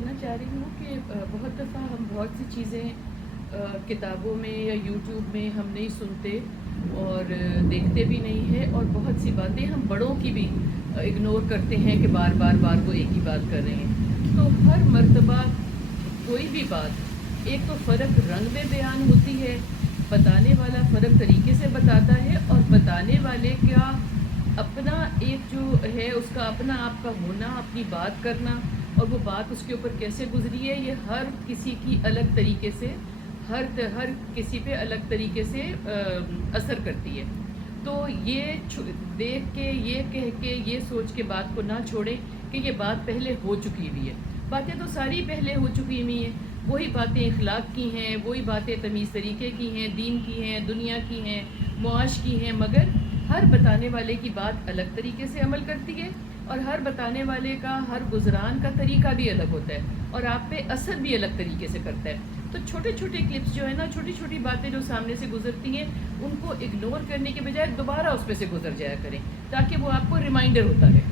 कहना चाह रही हूँ कि बहुत दफ़ा हम बहुत सी चीज़ें किताबों में या यूट्यूब में हम नहीं सुनते और देखते भी नहीं है, और बहुत सी बातें हम बड़ों की भी इग्नोर करते हैं कि बार बार वो एक ही बात कर रहे हैं। तो हर मर्तबा कोई भी बात, एक तो फ़र्क रंग में बयान होती है, बताने वाला फ़र्क तरीके से बताता है, और बताने वाले का अपना एक जो है उसका अपना आपका होना, अपनी बात करना, और वो बात उसके ऊपर कैसे गुजरी है, ये हर किसी की अलग तरीके से हर किसी पे अलग तरीके से असर करती है। तो ये देख के, ये कह के, ये सोच के बात को ना छोड़ें कि ये बात पहले हो चुकी हुई है। बातें तो सारी पहले हो चुकी हुई हैं, वही बातें इखलाक की हैं, वही बातें तमीज़ तरीके की हैं, दीन की हैं, दुनिया की हैं, मुआश की हैं, मगर हर बताने वाले की बात अलग तरीके से अमल करती है, और हर बताने वाले का हर गुज़रान का तरीका भी अलग होता है, और आप पे असर भी अलग तरीके से करता है। तो छोटे छोटे क्लिप्स जो है ना, छोटी छोटी बातें जो सामने से गुजरती हैं, उनको इग्नोर करने के बजाय दोबारा उस पे से गुजर जाया करें, ताकि वो आपको रिमाइंडर होता रहे।